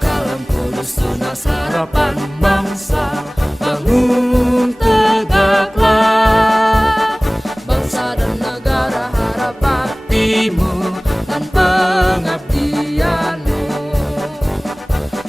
Kalam Kudus tunas harapan bangsa, bangun tegaklah bangsa dan negara, harapan hatimu dan pengabdianmu.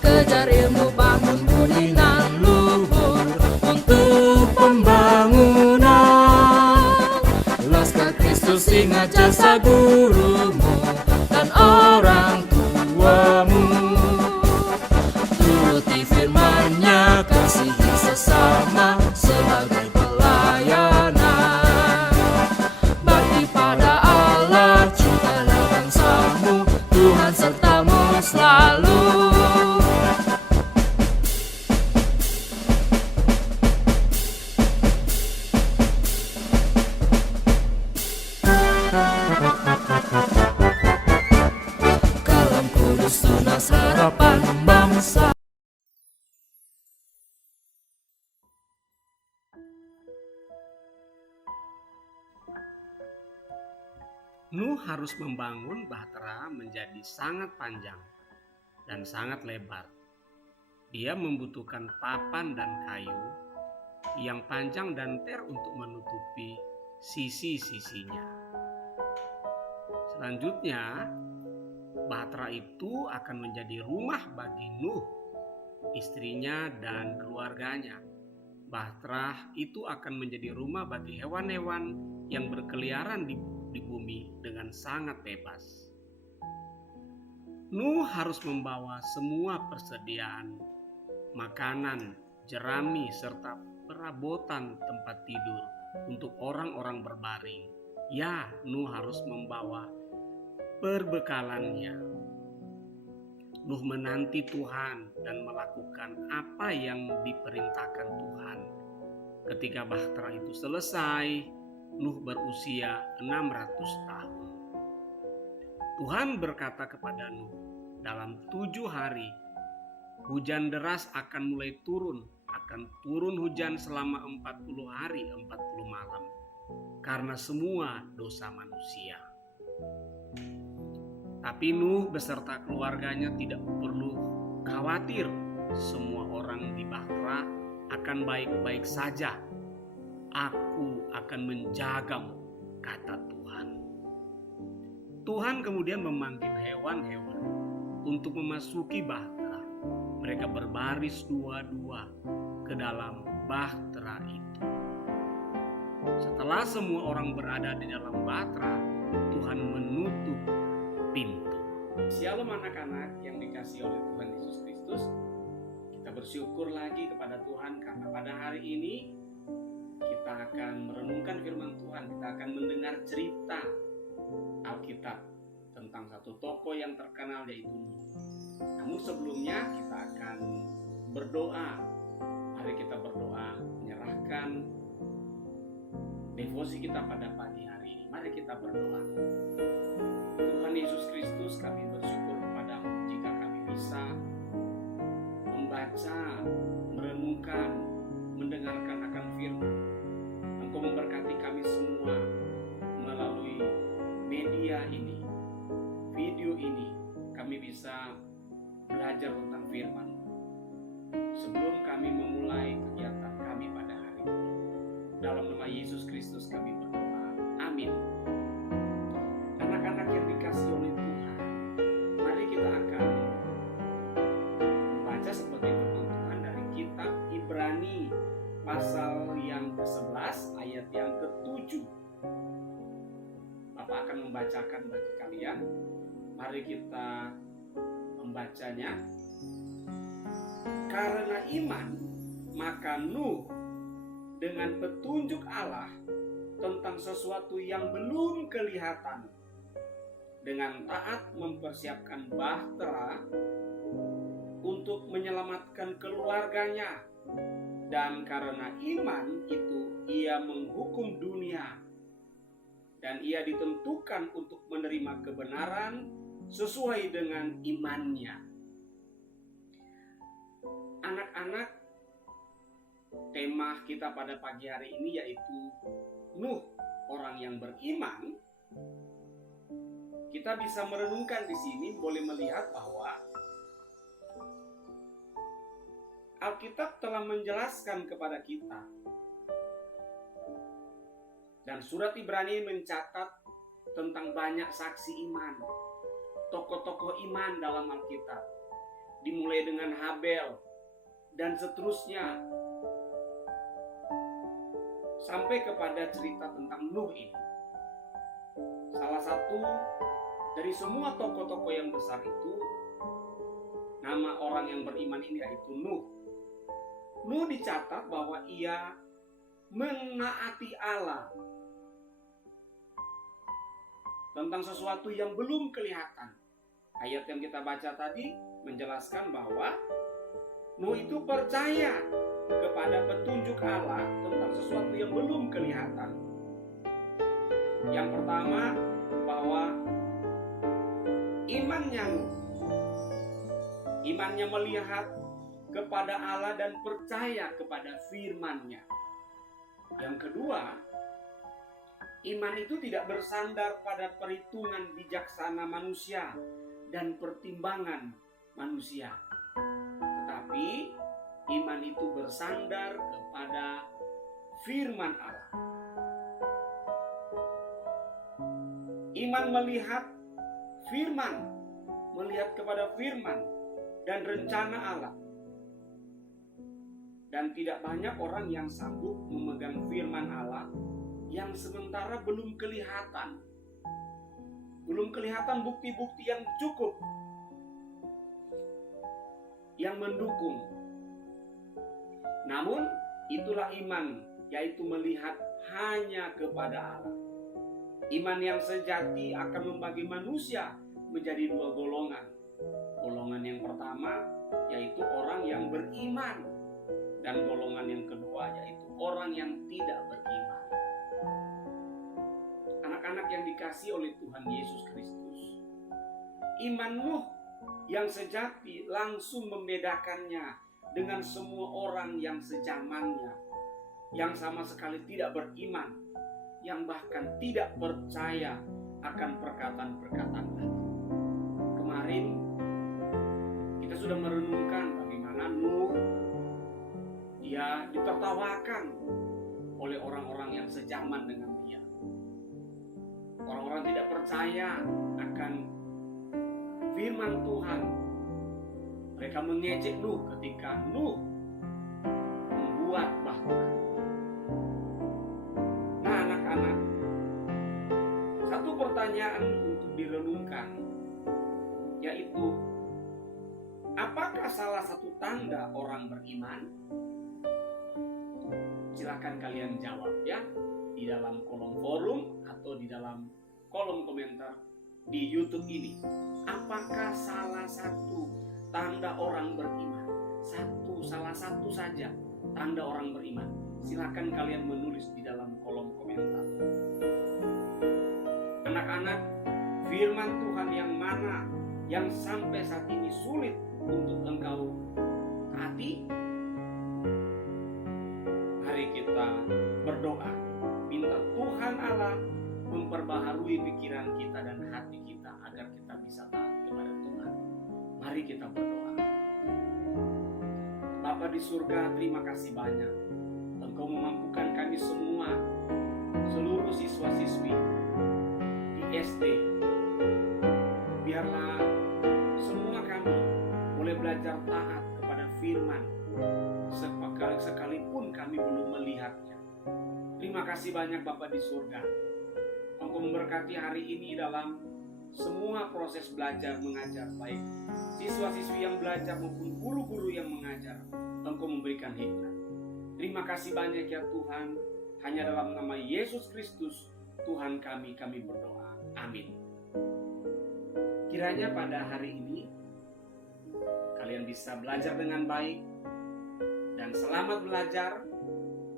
Kejar ilmu, bangun budi nan luhur untuk pembangunan. Laskar Kristus, ingat jasa gurumu dan orang tuamu. Turuti firman-Nya, kasihi sesama sebagai pelayanan. Bakti pada Allah, cintalah bangsamu, Tuhan sertamu selalu. Kalam Kudus tunas harapan bangsa. Nuh harus membangun bahtera menjadi sangat panjang dan sangat lebar. Dia membutuhkan papan dan kayu yang panjang dan ter untuk menutupi sisi-sisinya. Selanjutnya, bahtera itu akan menjadi rumah bagi Nuh, istrinya, dan keluarganya. Bahtera itu akan menjadi rumah bagi hewan-hewan yang berkeliaran di bumi dengan sangat bebas. Nuh harus membawa semua persediaan makanan, jerami, serta perabotan tempat tidur untuk orang-orang berbaring. Ya, Nuh harus membawa perbekalannya. Nuh menanti Tuhan dan melakukan apa yang diperintahkan Tuhan. Ketika bahtera itu selesai, Nuh berusia 600 tahun. Tuhan berkata kepada Nuh, dalam 7 hari hujan deras akan mulai turun. Akan turun hujan selama 40 hari 40 malam karena semua dosa manusia. Tapi Nuh beserta keluarganya tidak perlu khawatir. Semua orang di bahtera akan baik-baik saja. Aku akan menjagamu, kata Tuhan. Tuhan kemudian memanggil hewan-hewan untuk memasuki bahtera. Mereka berbaris dua-dua ke dalam bahtera itu. Setelah semua orang berada di dalam bahtera, Tuhan menutup pintu. Shalom anak-anak yang dikasihi oleh Tuhan Yesus Kristus. Kita bersyukur lagi kepada Tuhan karena pada hari ini kita akan merenungkan firman Tuhan. Kita akan mendengar cerita Alkitab tentang satu tokoh yang terkenal, yaitu Nuh. Namun sebelumnya kita akan berdoa. Mari kita berdoa, menyerahkan devosi kita pada pagi hari ini. Mari kita berdoa. Tuhan Yesus Kristus, kami bersyukur kepadamu jika kami bisa membaca, merenungkan, mendengarkan akan firman. Engkau memberkati kami semua melalui media ini, video ini. Kami bisa belajar tentang firman. Sebelum kami memulai kegiatan kami pada hari ini, dalam nama Yesus Kristus kami berdoa. Amin. Anak-anak yang dikasihi oleh Tuhan, mari kita akan membaca sebagai firman Tuhan dari kitab Ibrani pasal yang ke-11 ayat yang ke-7. Bapak akan membacakan bagi kalian. Mari kita membacanya. Karena iman, maka Nuh dengan petunjuk Allah tentang sesuatu yang belum kelihatan, dengan taat mempersiapkan bahtera untuk menyelamatkan keluarganya. Dan karena iman itu ia menghukum dunia, dan ia ditentukan untuk menerima kebenaran sesuai dengan imannya. Anak-anak, tema kita pada pagi hari ini yaitu Nuh, orang yang beriman, kita bisa merenungkan di sini, boleh melihat bahwa Alkitab telah menjelaskan kepada kita, dan surat Ibrani mencatat tentang banyak saksi iman, tokoh-tokoh iman dalam Alkitab, dimulai dengan Habel dan seterusnya sampai kepada cerita tentang Nuh ini. Salah satu dari semua tokoh-tokoh yang besar itu, nama orang yang beriman ini yaitu Nuh. Nuh dicatat bahwa ia menaati Allah tentang sesuatu yang belum kelihatan. Ayat yang kita baca tadi menjelaskan bahwa Nuh itu percaya kepada petunjuk Allah tentang sesuatu yang belum kelihatan. Yang pertama, bahwa imannya Nuh, imannya melihat kepada Allah dan percaya kepada firman-Nya. Yang kedua, iman itu tidak bersandar pada perhitungan bijaksana manusia dan pertimbangan manusia, tetapi iman itu bersandar kepada firman Allah. Iman melihat firman, melihat kepada firman dan rencana Allah. Dan tidak banyak orang yang sanggup memegang firman Allah yang sementara belum kelihatan. Belum kelihatan bukti-bukti yang cukup, yang mendukung. Namun itulah iman, yaitu melihat hanya kepada Allah. Iman yang sejati akan membagi manusia menjadi dua golongan. Golongan yang pertama yaitu orang yang beriman, dan golongan yang kedua yaitu orang yang tidak beriman. Anak-anak yang dikasihi oleh Tuhan Yesus Kristus, iman Nuh yang sejati langsung membedakannya dengan semua orang yang sezamannya, yang sama sekali tidak beriman, yang bahkan tidak percaya akan perkataan-perkataan Allah. Kemarin kita sudah merenungkan bagaimana Nuh, dia ditertawakan oleh orang-orang yang sejaman dengan dia. Orang-orang tidak percaya akan firman Tuhan. Mereka mengejek Nuh ketika Nuh membuat bahtera. Nah, anak-anak, satu pertanyaan untuk direnungkan, yaitu apakah salah satu tanda orang beriman? Silakan kalian jawab ya, di dalam kolom forum atau di dalam kolom komentar di YouTube ini. Apakah salah satu tanda orang beriman? Salah satu saja tanda orang beriman. Silakan kalian menulis di dalam kolom komentar. Anak-anak, firman Tuhan yang mana yang sampai saat ini sulit untuk engkau taati? Mari kita berdoa, minta Tuhan Allah memperbaharui pikiran kita dan hati kita agar kita bisa taat kepada Tuhan. Mari kita berdoa. Bapa di surga, terima kasih banyak. Engkau memampukan kami semua, seluruh siswa-siswi di SD. Biarlah semua kami boleh belajar taat kepada firman, sekalipun kami belum melihatnya. Terima kasih banyak Bapa di surga. Engkau memberkati hari ini dalam semua proses belajar mengajar, baik siswa-siswi yang belajar maupun guru-guru yang mengajar. Engkau memberikan hikmat. Terima kasih banyak ya Tuhan. Hanya dalam nama Yesus Kristus Tuhan kami berdoa. Amin. Kiranya pada hari ini kalian bisa belajar dengan baik, dan selamat belajar,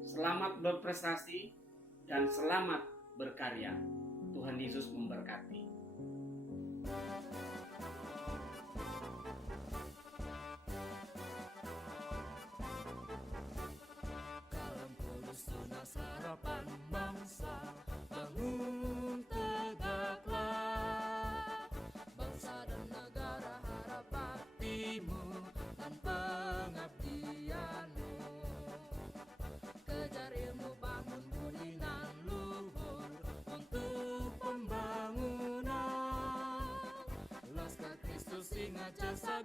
selamat berprestasi, dan selamat berkarya. Tuhan Yesus memberkati. Kampus Tunas Harapan Bangsa, bangun jasa